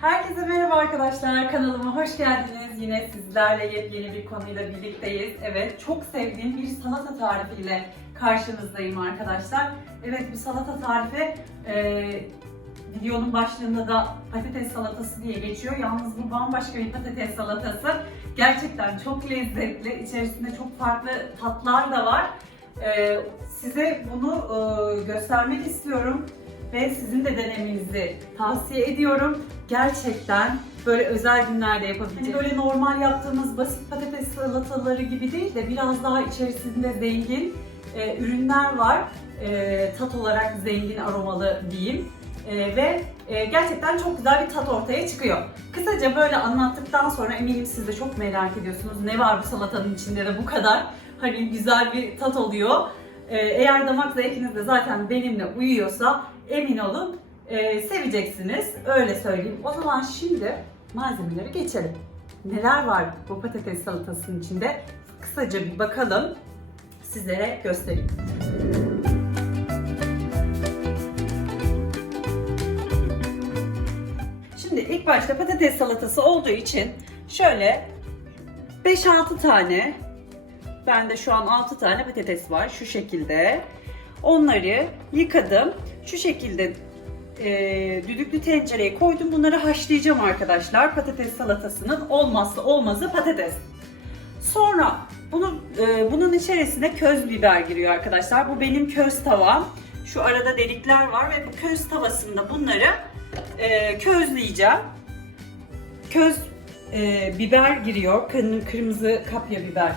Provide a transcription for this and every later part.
Herkese merhaba arkadaşlar. Kanalıma hoş geldiniz. Yine sizlerle yepyeni bir konuyla birlikteyiz. Evet, çok sevdiğim bir salata tarifiyle karşınızdayım arkadaşlar. Evet, bu salata tarifi e, videonun başlığında da patates salatası diye geçiyor. Yalnız bu bambaşka bir patates salatası. Gerçekten çok lezzetli. İçerisinde çok farklı tatlar da var. E, size bunu e, göstermek istiyorum ve sizin de denemenizi tavsiye ediyorum. Gerçekten böyle özel günlerde yapabileceğiniz, hani böyle normal yaptığımız basit patates salataları gibi değil de biraz daha içerisinde zengin e, ürünler var. E, tat olarak zengin aromalı diyeyim. E, ve e, gerçekten çok güzel bir tat ortaya çıkıyor. Kısaca böyle anlattıktan sonra eminim siz de çok merak ediyorsunuz. Ne var bu salatanın içinde de bu kadar hani güzel bir tat oluyor. E, eğer damak zevkiniz de zaten benimle uyuyorsa emin olun e, seveceksiniz. Öyle söyleyeyim. O zaman şimdi malzemelere geçelim. Neler var bu patates salatasının içinde? Kısaca bir bakalım. Sizlere göstereyim. Şimdi ilk başta patates salatası olduğu için şöyle 5-6 tane Bende şu an 6 tane patates var şu şekilde. Onları yıkadım. Şu şekilde e, düdüklü tencereye koydum. Bunları haşlayacağım arkadaşlar. Patates salatasının olmazsa olmazı patates. Sonra bunu, e, bunun içerisine köz biber giriyor arkadaşlar. Bu benim köz tavam. Şu arada delikler var ve bu köz tavasında bunları e, közleyeceğim. Köz e, biber giriyor. Kırm- Kırmızı kapya biber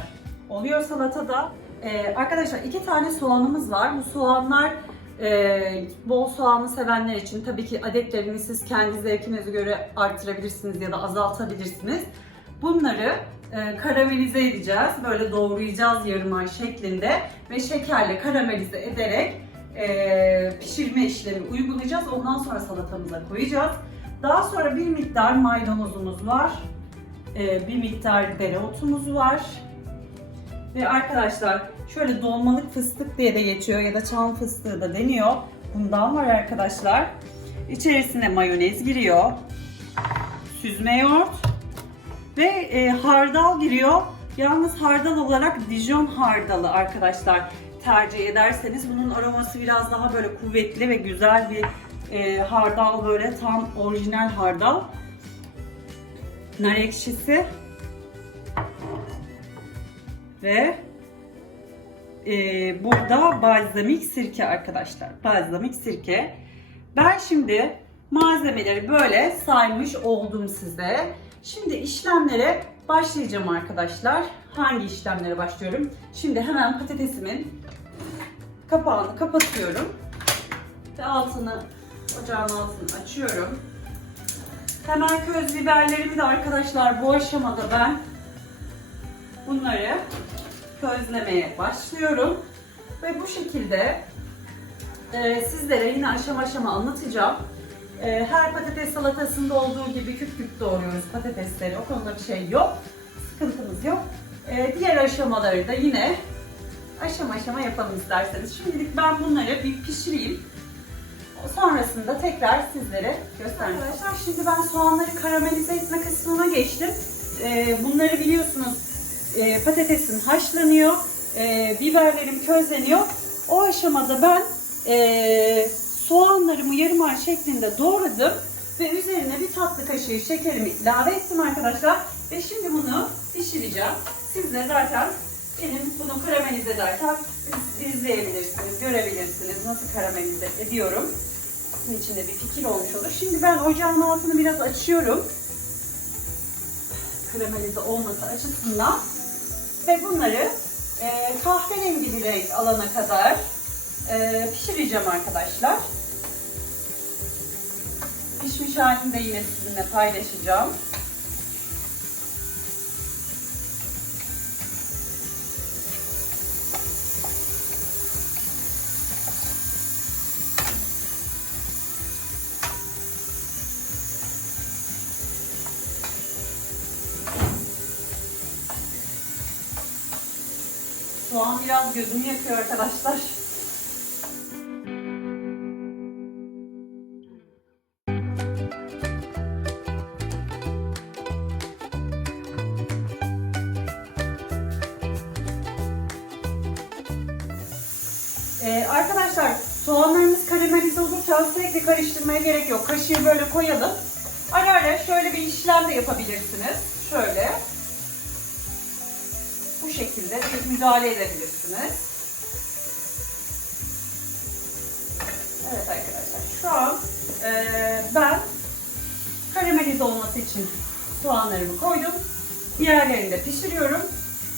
oluyor salatada. Ee, arkadaşlar iki tane soğanımız var. Bu soğanlar e, bol soğanlı sevenler için tabii ki adetlerini siz kendi zevkinize göre arttırabilirsiniz ya da azaltabilirsiniz. Bunları e, karamelize edeceğiz. Böyle doğrayacağız yarım ay şeklinde ve şekerle karamelize ederek e, pişirme işlemi uygulayacağız. Ondan sonra salatamıza koyacağız. Daha sonra bir miktar maydanozumuz var. E, bir miktar dereotumuz var. Ve arkadaşlar şöyle dolmalık fıstık diye de geçiyor ya da çam fıstığı da deniyor. Bundan var arkadaşlar. İçerisine mayonez giriyor. Süzme yoğurt ve e, hardal giriyor. Yalnız hardal olarak Dijon hardalı arkadaşlar tercih ederseniz bunun aroması biraz daha böyle kuvvetli ve güzel bir e, hardal böyle tam orijinal hardal. Nar ekşisi ve e, burada balzamik sirke arkadaşlar. Balzamik sirke. Ben şimdi malzemeleri böyle saymış oldum size. Şimdi işlemlere başlayacağım arkadaşlar. Hangi işlemlere başlıyorum? Şimdi hemen patatesimin kapağını kapatıyorum. Ve altını, ocağın altını açıyorum. Hemen köz biberlerimi de arkadaşlar bu aşamada ben bunları közlemeye başlıyorum. Ve bu şekilde e, sizlere yine aşama aşama anlatacağım. E, her patates salatasında olduğu gibi küp küp doğruyoruz patatesleri. O konuda bir şey yok. Sıkıntımız yok. E, diğer aşamaları da yine aşama aşama yapalım isterseniz. Şimdilik ben bunları bir pişireyim. Sonrasında tekrar sizlere göstermek Arkadaşlar şimdi ben soğanları karamelize etme kısmına geçtim. E, bunları biliyorsunuz e, patatesim haşlanıyor, e, biberlerim közleniyor. O aşamada ben e, soğanlarımı yarım ay şeklinde doğradım ve üzerine bir tatlı kaşığı şekerimi ilave ettim arkadaşlar. Ve şimdi bunu pişireceğim. Siz de zaten benim bunu karamelize ederken izleyebilirsiniz, görebilirsiniz nasıl karamelize ediyorum. Sizin için de bir fikir olmuş olur. Şimdi ben ocağın altını biraz açıyorum. Karamelize olması açısından ve bunları e, kahverengi bir renk alana kadar e, pişireceğim arkadaşlar. Pişmiş halini de yine sizinle paylaşacağım. gözümü yakıyor arkadaşlar. Ee, arkadaşlar soğanlarımız karamelize olurken sürekli karıştırmaya gerek yok. Kaşığı böyle koyalım. Ara ara şöyle bir işlem de yapabilirsiniz. Şöyle. Bu şekilde bir müdahale edebilirsiniz. Evet arkadaşlar şu an eee, ben karamelize olması için soğanlarımı koydum. Diğerlerini de pişiriyorum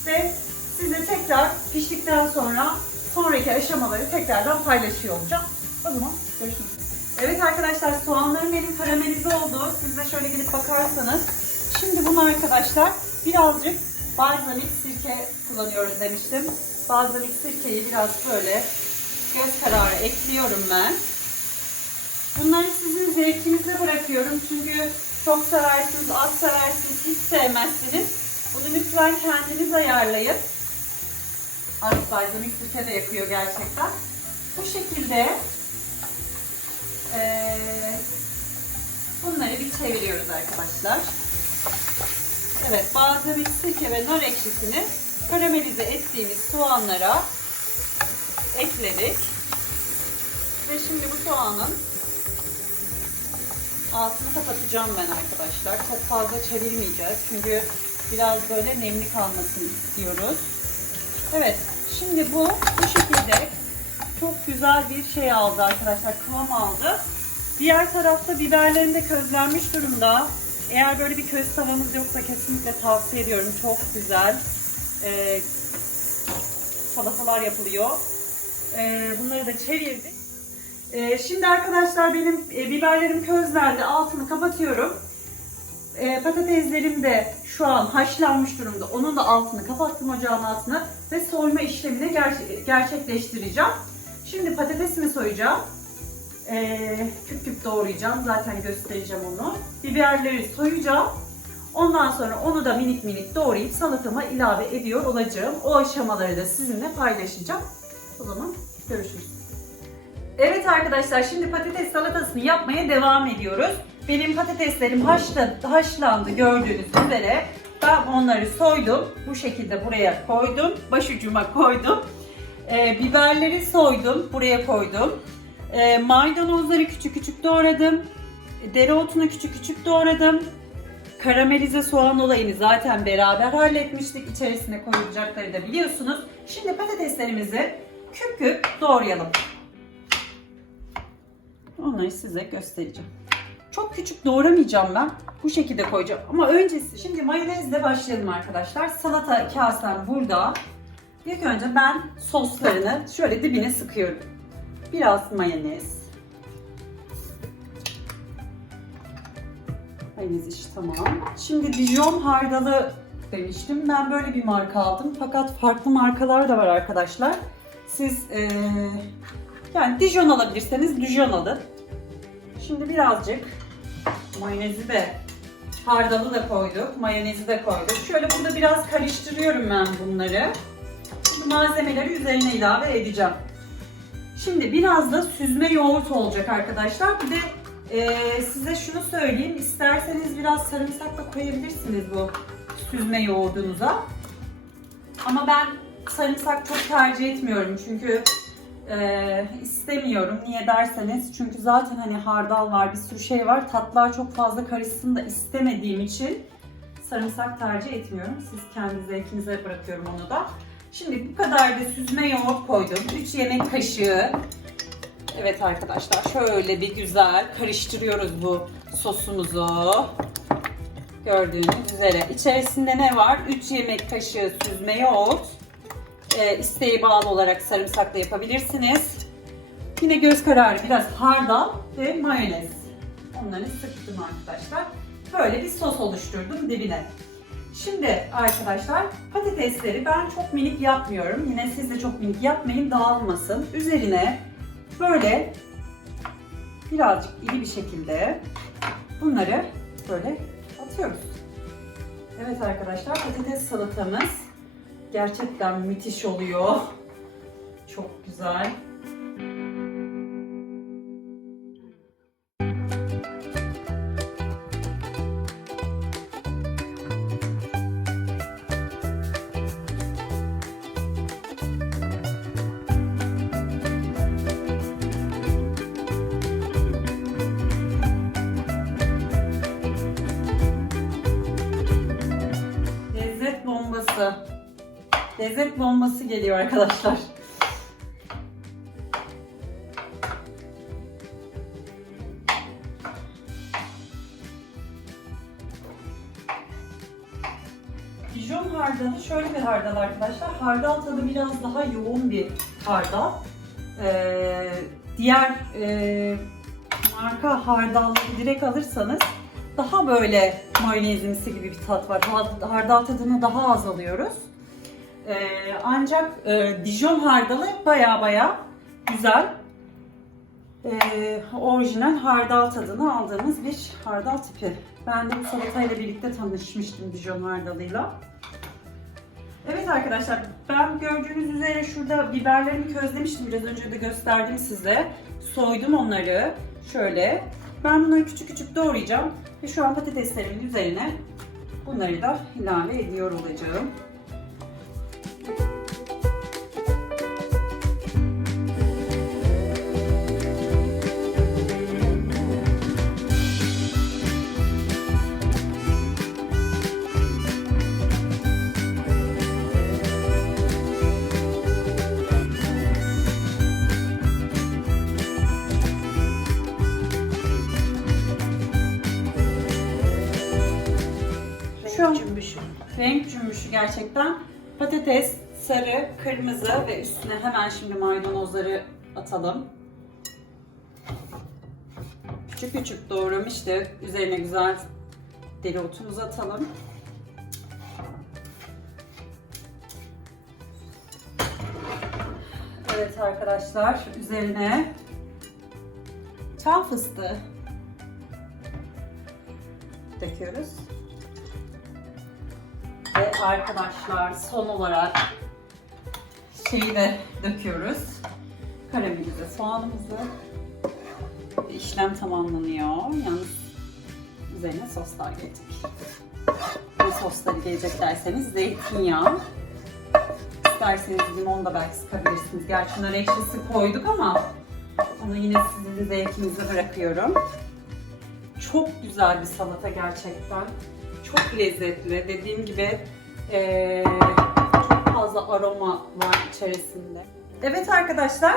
ve size tekrar piştikten sonra sonraki aşamaları tekrardan paylaşıyor olacağım. O zaman görüşmek üzere. Evet arkadaşlar soğanlarım benim karamelize oldu. Siz de şöyle gelip bakarsanız. Şimdi bunu arkadaşlar birazcık balzamik sirke kullanıyoruz demiştim. Balzamik sirkeyi biraz böyle göz kararı ekliyorum ben. Bunları sizin zevkinize bırakıyorum. Çünkü çok seversiniz, az seversiniz, hiç sevmezsiniz. Bunu lütfen kendiniz ayarlayın. Az balzamik sirke de yakıyor gerçekten. Bu şekilde eee, bunları bir çeviriyoruz arkadaşlar. Evet, balzamik sirke ve nar ekşisini karamelize ettiğimiz soğanlara ekledik. Ve şimdi bu soğanın altını kapatacağım ben arkadaşlar. Çok fazla çevirmeyeceğiz. Çünkü biraz böyle nemli kalmasını istiyoruz. Evet. Şimdi bu bu şekilde çok güzel bir şey aldı arkadaşlar. Kıvam aldı. Diğer tarafta biberlerim de közlenmiş durumda. Eğer böyle bir köz tavanız yoksa kesinlikle tavsiye ediyorum. Çok güzel. Ee, salatalar yapılıyor. Ee, bunları da çevirdik. Ee, şimdi arkadaşlar benim e, biberlerim közlendi. Altını kapatıyorum. Ee, patateslerim de şu an haşlanmış durumda. Onun da altını kapattım ocağın altına ve soyma işlemini ger- gerçekleştireceğim. Şimdi patatesimi soyacağım. Ee, küp küp doğrayacağım. Zaten göstereceğim onu. Biberleri soyacağım. Ondan sonra onu da minik minik doğrayıp salatama ilave ediyor olacağım. O aşamaları da sizinle paylaşacağım. O zaman görüşürüz. Evet arkadaşlar şimdi patates salatasını yapmaya devam ediyoruz. Benim patateslerim haşla, haşlandı gördüğünüz üzere. Ben onları soydum. Bu şekilde buraya koydum. Başucuma koydum. Ee, biberleri soydum. Buraya koydum. Ee, maydanozları küçük küçük doğradım. Dereotunu küçük küçük doğradım. Karamelize soğan olayını zaten beraber halletmiştik. İçerisine koyulacakları da biliyorsunuz. Şimdi patateslerimizi küp küp doğrayalım. Onları size göstereceğim. Çok küçük doğramayacağım ben. Bu şekilde koyacağım. Ama öncesi şimdi mayonezle başlayalım arkadaşlar. Salata kasem burada. İlk önce ben soslarını şöyle dibine sıkıyorum. Biraz mayonez. Mayonez işi tamam. Şimdi Dijon hardalı demiştim. Ben böyle bir marka aldım. Fakat farklı markalar da var arkadaşlar. Siz eee yani Dijon alabilirseniz Dijon alın. Şimdi birazcık mayonezi de hardalı da koyduk. Mayonezi de koyduk. Şöyle burada biraz karıştırıyorum ben bunları. Şimdi malzemeleri üzerine ilave edeceğim. Şimdi biraz da süzme yoğurt olacak arkadaşlar. Bir de eee, size şunu söyleyeyim. İsterseniz biraz sarımsak da koyabilirsiniz bu süzme yoğurdunuza. Ama ben sarımsak çok tercih etmiyorum. Çünkü ee, istemiyorum. Niye derseniz çünkü zaten hani hardal var bir sürü şey var. Tatlar çok fazla karışsın da istemediğim için sarımsak tercih etmiyorum. Siz kendi zevkinize bırakıyorum onu da. Şimdi bu kadar da süzme yoğurt koydum. 3 yemek kaşığı. Evet arkadaşlar şöyle bir güzel karıştırıyoruz bu sosumuzu. Gördüğünüz üzere. İçerisinde ne var? 3 yemek kaşığı süzme yoğurt e, isteğe bağlı olarak sarımsakla yapabilirsiniz. Yine göz kararı biraz hardal ve mayonez. Onları sıktım arkadaşlar. Böyle bir sos oluşturdum dibine. Şimdi arkadaşlar patatesleri ben çok minik yapmıyorum. Yine siz de çok minik yapmayın dağılmasın. Üzerine böyle birazcık iri bir şekilde bunları böyle atıyoruz. Evet arkadaşlar patates salatamız gerçekten müthiş oluyor. Çok güzel. Bombası. Lezzet bombası geliyor arkadaşlar. Dijon hardalı şöyle bir hardal arkadaşlar. Hardal tadı biraz daha yoğun bir hardal. Ee, diğer e, marka hardalları direkt alırsanız daha böyle mayonezimsi gibi bir tat var. Hard- Hardal tadını daha az alıyoruz. Ee, ancak e, Dijon hardalı baya baya güzel. Ee, orijinal hardal tadını aldığımız bir hardal tipi. Ben de bu salatayla birlikte tanışmıştım Dijon hardalıyla. Evet arkadaşlar ben gördüğünüz üzere şurada biberlerimi közlemiştim. Biraz önce de gösterdim size. Soydum onları. Şöyle. Ben bunları küçük küçük doğrayacağım. Ve şu an patateslerimin üzerine bunları da ilave ediyor olacağım. An- cümbüşü. Renk cümbüşü gerçekten. Patates, sarı, kırmızı ve üstüne hemen şimdi maydanozları atalım. Küçük küçük doğramıştık. Üzerine güzel dereotumuzu atalım. Evet arkadaşlar üzerine çam fıstığı döküyoruz. Arkadaşlar son olarak şeyi de döküyoruz. Karamelize soğanımızı. İşlem tamamlanıyor. Yalnız üzerine soslar gelecek. Ne sosları gelecek derseniz zeytinyağı. İsterseniz limon da belki sıkabilirsiniz. Gerçi nar ekşisi koyduk ama onu yine sizin zevkinize bırakıyorum. Çok güzel bir salata gerçekten. Çok lezzetli. Dediğim gibi eee, çok fazla aroma var içerisinde. Evet arkadaşlar.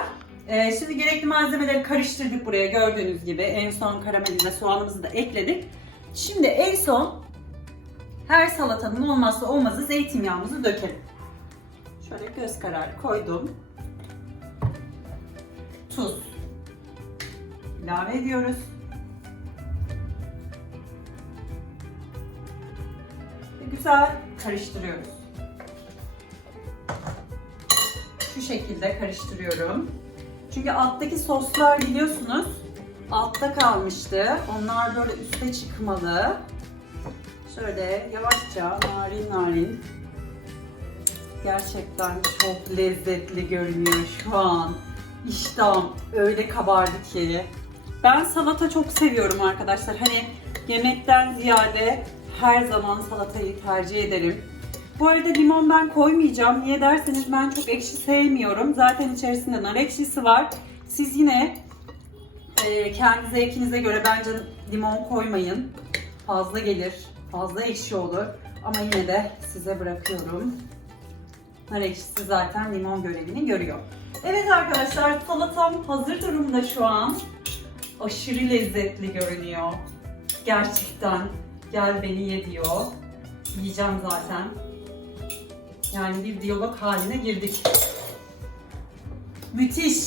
eee, şimdi gerekli malzemeleri karıştırdık buraya gördüğünüz gibi. En son karamelize soğanımızı da ekledik. Şimdi en son her salatanın olmazsa olmazı zeytinyağımızı dökelim. Şöyle göz kararı koydum. Tuz ilave ediyoruz. Güzel karıştırıyoruz. Şu şekilde karıştırıyorum. Çünkü alttaki soslar biliyorsunuz altta kalmıştı. Onlar böyle üste çıkmalı. Şöyle yavaşça narin narin. Gerçekten çok lezzetli görünüyor şu an. İştahım öyle kabardı ki. Ben salata çok seviyorum arkadaşlar. Hani yemekten ziyade her zaman salatayı tercih ederim. Bu arada limon ben koymayacağım. Niye derseniz ben çok ekşi sevmiyorum. Zaten içerisinde nar ekşisi var. Siz yine e, kendi zevkinize göre bence limon koymayın. Fazla gelir. Fazla ekşi olur. Ama yine de size bırakıyorum. Nar ekşisi zaten limon görevini görüyor. Evet arkadaşlar salatam hazır durumda şu an. Aşırı lezzetli görünüyor. Gerçekten gel beni ye diyor. Yiyeceğim zaten. Yani bir diyalog haline girdik. Müthiş.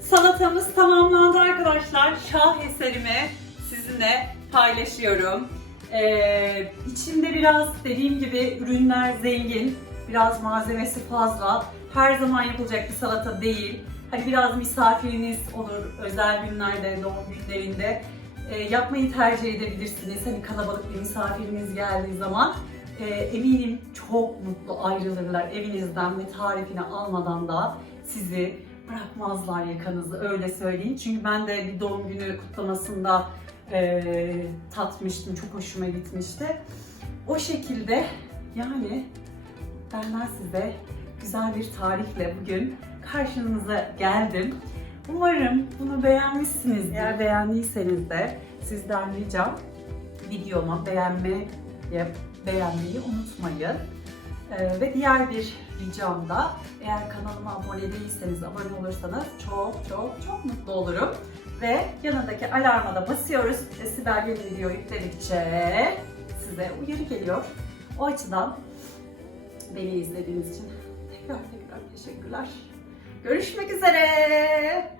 Salatamız tamamlandı arkadaşlar. Şah eserimi sizinle paylaşıyorum. Ee, içinde biraz dediğim gibi ürünler zengin, biraz malzemesi fazla. Her zaman yapılacak bir salata değil. Hani biraz misafiriniz olur özel günlerde, doğum günlerinde e, yapmayı tercih edebilirsiniz. Hani kalabalık bir misafiriniz geldiği zaman e, eminim çok mutlu ayrılırlar evinizden ve tarifini almadan da sizi bırakmazlar yakanızı öyle söyleyeyim. Çünkü ben de bir doğum günü kutlamasında e, tatmıştım, çok hoşuma gitmişti. O şekilde yani benden size güzel bir tarifle bugün karşınıza geldim. Umarım bunu beğenmişsinizdir. Eğer beğendiyseniz de sizden ricam videoma beğenme, beğenmeyi unutmayın. Ee, ve diğer bir ricam da eğer kanalıma abone değilseniz abone olursanız çok çok çok mutlu olurum. Ve yanındaki alarma da basıyoruz ve Sibel yeni video yükledikçe size uyarı geliyor. O açıdan beni izlediğiniz için tekrar tekrar teşekkürler. Görüşmek üzere.